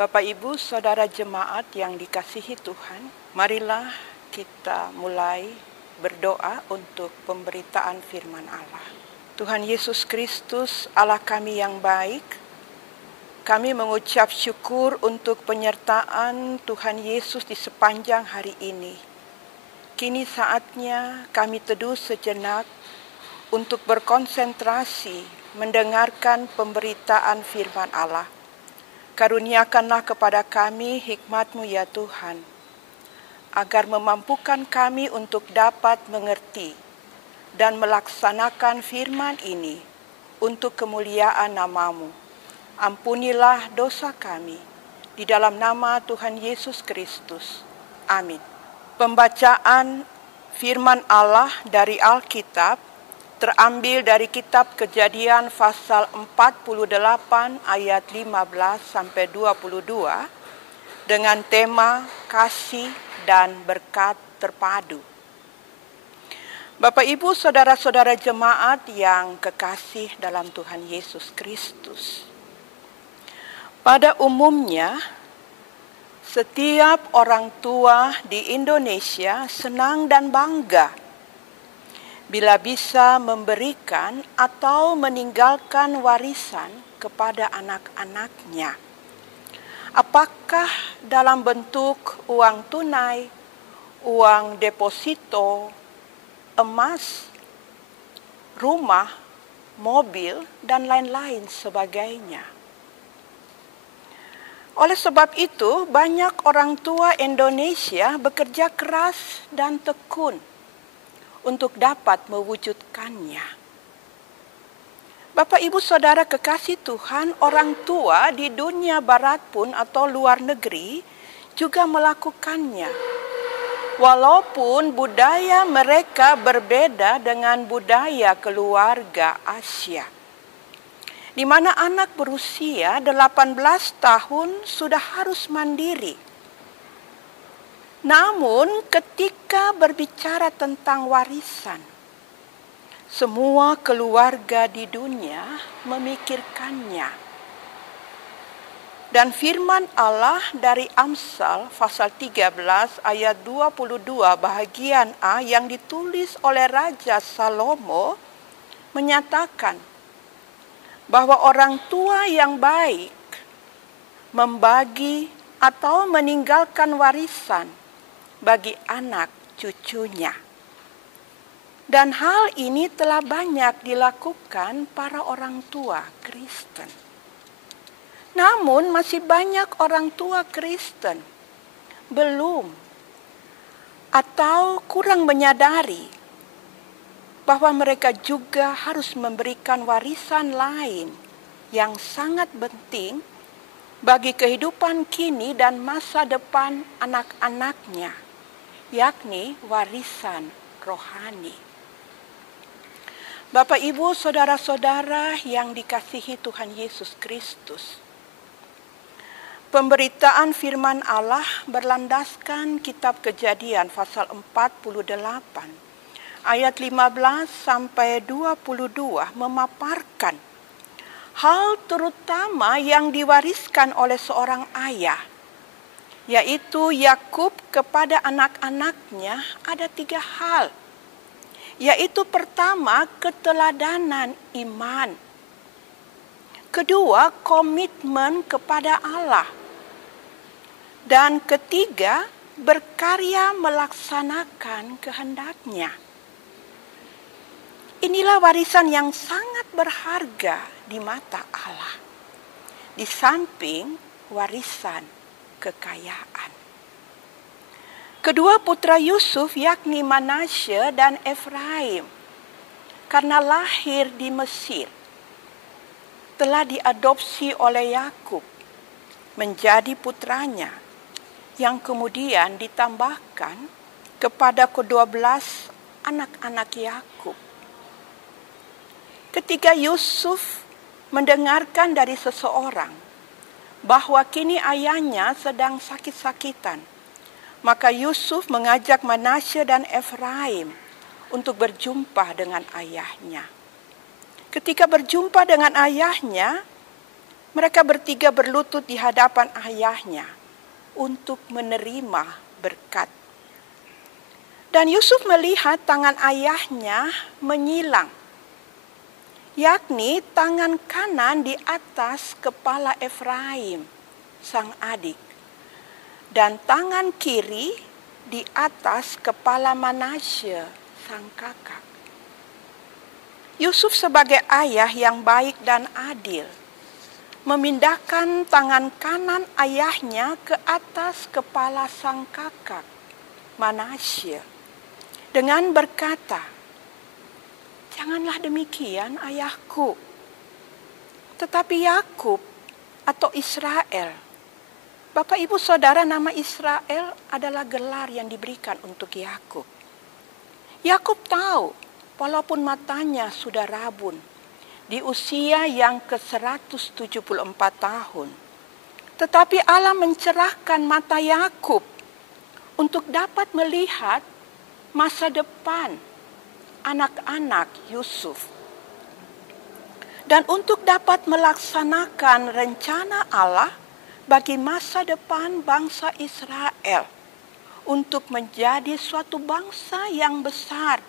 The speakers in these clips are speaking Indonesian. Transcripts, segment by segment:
Bapak, Ibu, Saudara jemaat yang dikasihi Tuhan, marilah kita mulai berdoa untuk pemberitaan firman Allah. Tuhan Yesus Kristus, Allah kami yang baik, kami mengucap syukur untuk penyertaan Tuhan Yesus di sepanjang hari ini. Kini saatnya kami teduh sejenak untuk berkonsentrasi mendengarkan pemberitaan firman Allah. Karuniakanlah kepada kami hikmat-Mu ya Tuhan, agar memampukan kami untuk dapat mengerti dan melaksanakan firman ini untuk kemuliaan nama-Mu. Ampunilah dosa kami, di dalam nama Tuhan Yesus Kristus. Amin. Pembacaan firman Allah dari Alkitab terambil dari kitab Kejadian pasal 48 ayat 15 sampai 22 dengan tema kasih dan berkat terpadu. Bapak, Ibu, saudara-saudara jemaat yang kekasih dalam Tuhan Yesus Kristus. Pada umumnya, setiap orang tua di Indonesia senang dan bangga bila bisa memberikan atau meninggalkan warisan kepada anak-anaknya. Apakah dalam bentuk uang tunai, uang deposito, emas, rumah, mobil, dan lain-lain sebagainya. Oleh sebab itu, banyak orang tua Indonesia bekerja keras dan tekun untuk dapat mewujudkannya. Bapak, Ibu, Saudara kekasih Tuhan, orang tua di dunia barat pun atau luar negeri juga melakukannya. Walaupun budaya mereka berbeda dengan budaya keluarga Asia, di mana anak berusia 18 tahun sudah harus mandiri. Namun ketika berbicara tentang warisan, semua keluarga di dunia memikirkannya. Dan firman Allah dari Amsal pasal 13 ayat 22 bahagian A yang ditulis oleh Raja Salomo menyatakan bahwa orang tua yang baik membagi atau meninggalkan warisan bagi anak cucunya. Dan hal ini telah banyak dilakukan para orang tua Kristen. Namun masih banyak orang tua Kristen belum atau kurang menyadari bahwa mereka juga harus memberikan warisan lain yang sangat penting bagi kehidupan kini dan masa depan anak-anaknya, yakni warisan rohani. Bapak, Ibu, saudara-saudara yang dikasihi Tuhan Yesus Kristus. Pemberitaan firman Allah berlandaskan kitab Kejadian pasal 48 ayat 15 sampai 22 memaparkan hal terutama yang diwariskan oleh seorang ayah, yaitu Yakub kepada anak-anaknya ada 3 hal. Yaitu pertama, keteladanan iman. Kedua, komitmen kepada Allah. Dan ketiga, berkarya melaksanakan kehendak-Nya. Inilah warisan yang sangat berharga di mata Allah, di samping warisan kekayaan. Kedua putra Yusuf yakni Manasye dan Efraim, karena lahir di Mesir, telah diadopsi oleh Yakub menjadi putranya, yang kemudian ditambahkan kepada ke-12 anak-anak Yakub. Ketika Yusuf mendengarkan dari seseorang bahwa kini ayahnya sedang sakit-sakitan, maka Yusuf mengajak Manasye dan Efraim untuk berjumpa dengan ayahnya. Ketika berjumpa dengan ayahnya, Mereka bertiga berlutut di hadapan ayahnya untuk menerima berkat. Dan Yusuf melihat tangan ayahnya menyilang, yakni tangan kanan di atas kepala Efraim, sang adik, dan tangan kiri di atas kepala Manasye, sang kakak. Yusuf sebagai ayah yang baik dan adil memindahkan tangan kanan ayahnya ke atas kepala sang kakak, Manasye, dengan berkata, "Janganlah demikian, ayahku." Tetapi Yakub atau Israel, Bapak Ibu Saudara, nama Israel adalah gelar yang diberikan untuk Yakub. Yakub tahu, walaupun matanya sudah rabun, di usia yang ke-174 tahun. Tetapi Allah mencerahkan mata Yakub untuk dapat melihat masa depan anak-anak Yusuf. Dan untuk dapat melaksanakan rencana Allah bagi masa depan bangsa Israel untuk menjadi suatu bangsa yang besar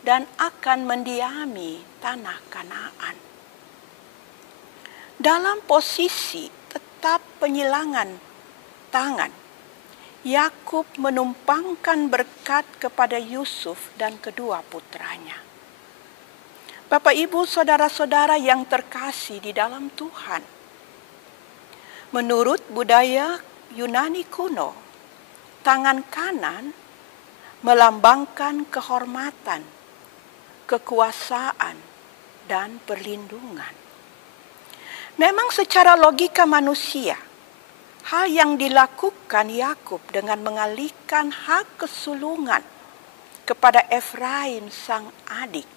dan akan mendiami tanah Kanaan. Dalam posisi tetap penyilangan tangan, Yakub menumpangkan berkat kepada Yusuf dan kedua putranya. Bapak, Ibu, saudara-saudara yang terkasih di dalam Tuhan, menurut budaya Yunani kuno, tangan kanan melambangkan kehormatan, kekuasaan, dan perlindungan. Memang secara logika manusia, hal yang dilakukan Yakub dengan mengalihkan hak kesulungan kepada Efraim sang adik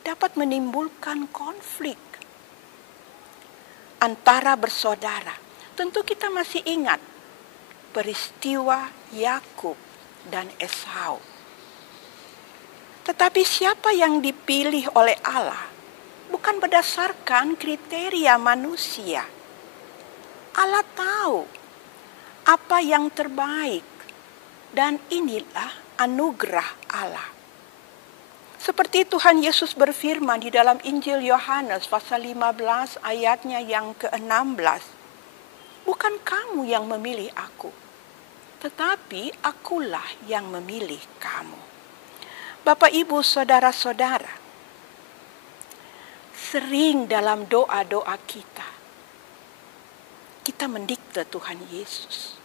dapat menimbulkan konflik antara bersaudara. Tentu kita masih ingat peristiwa Yakub dan Esau. Tetapi siapa yang dipilih oleh Allah bukan berdasarkan kriteria manusia. Allah tahu apa yang terbaik, dan inilah anugerah Allah. Seperti Tuhan Yesus berfirman di dalam Injil Yohanes pasal 15 ayatnya yang ke-16. "Bukan kamu yang memilih aku, tetapi akulah yang memilih kamu." Bapak, Ibu, saudara-saudara, sering dalam doa-doa kita mendikte Tuhan Yesus.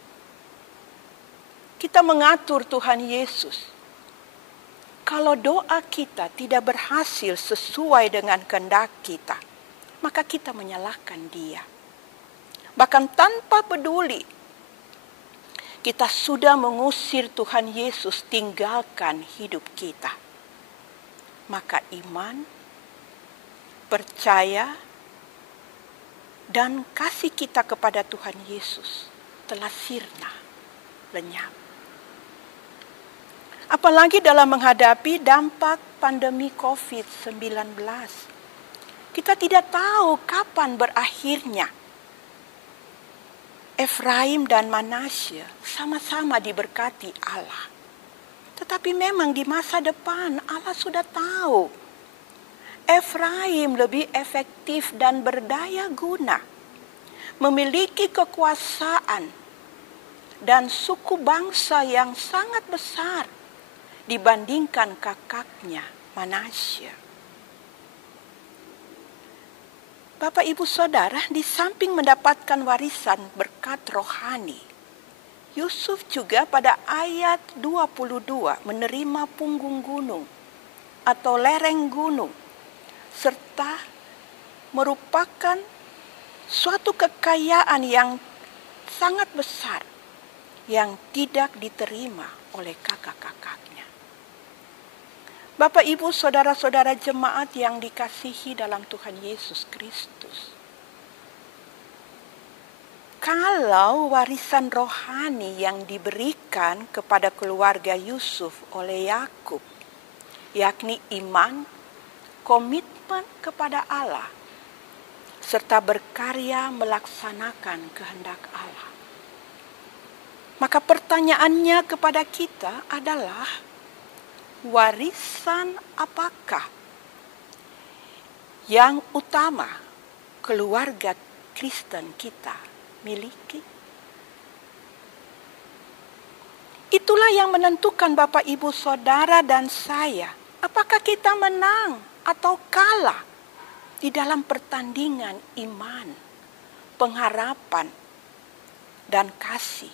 Kita mengatur Tuhan Yesus. Kalau doa kita tidak berhasil sesuai dengan kehendak kita, maka kita menyalahkan Dia. Bahkan tanpa peduli, kita sudah mengusir Tuhan Yesus tinggalkan hidup kita. Maka iman, percaya, dan kasih kita kepada Tuhan Yesus telah sirna, lenyap. Apalagi dalam menghadapi dampak pandemi COVID-19. Kita tidak tahu kapan berakhirnya. Efraim dan Manasye sama-sama diberkati Allah. Tetapi memang di masa depan Allah sudah tahu Efraim lebih efektif dan berdaya guna, memiliki kekuasaan dan suku bangsa yang sangat besar dibandingkan kakaknya Manasye. Bapak, Ibu, Saudara, di samping mendapatkan warisan berkat rohani, Yusuf juga pada ayat 22 menerima punggung gunung atau lereng gunung, serta merupakan suatu kekayaan yang sangat besar yang tidak diterima oleh kakak-kakaknya. Bapak, Ibu, saudara-saudara jemaat yang dikasihi dalam Tuhan Yesus Kristus. Kalau warisan rohani yang diberikan kepada keluarga Yusuf oleh Yakub, yakni iman, komitmen kepada Allah, serta berkarya melaksanakan kehendak Allah. Maka pertanyaannya kepada kita adalah, warisan apakah yang utama keluarga Kristen kita miliki? Itulah yang menentukan Bapak, Ibu, Saudara, dan saya. Apakah kita menang atau kalah di dalam pertandingan iman, pengharapan, dan kasih,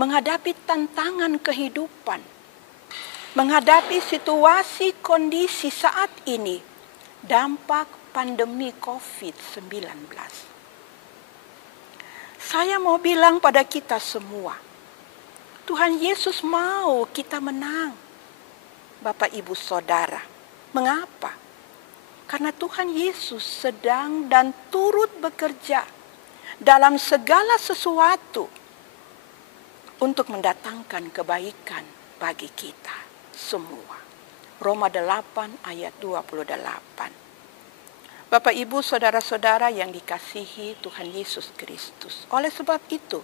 menghadapi tantangan kehidupan, menghadapi situasi kondisi saat ini, dampak pandemi COVID-19. Saya mau bilang pada kita semua, Tuhan Yesus mau kita menang, Bapak, Ibu, Saudara. Mengapa? Karena Tuhan Yesus sedang dan turut bekerja dalam segala sesuatu untuk mendatangkan kebaikan bagi kita semua. Roma 8 ayat 28. Bapak, Ibu, Saudara-saudara yang dikasihi Tuhan Yesus Kristus. Oleh sebab itu,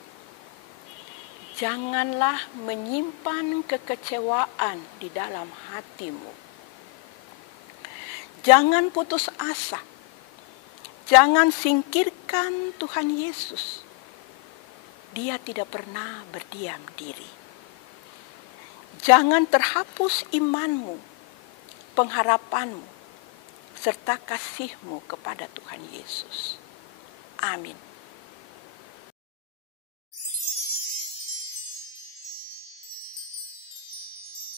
janganlah menyimpan kekecewaan di dalam hatimu. Jangan putus asa. Jangan singkirkan Tuhan Yesus. Dia tidak pernah berdiam diri. Jangan terhapus imanmu, pengharapanmu, serta kasihmu kepada Tuhan Yesus. Amin.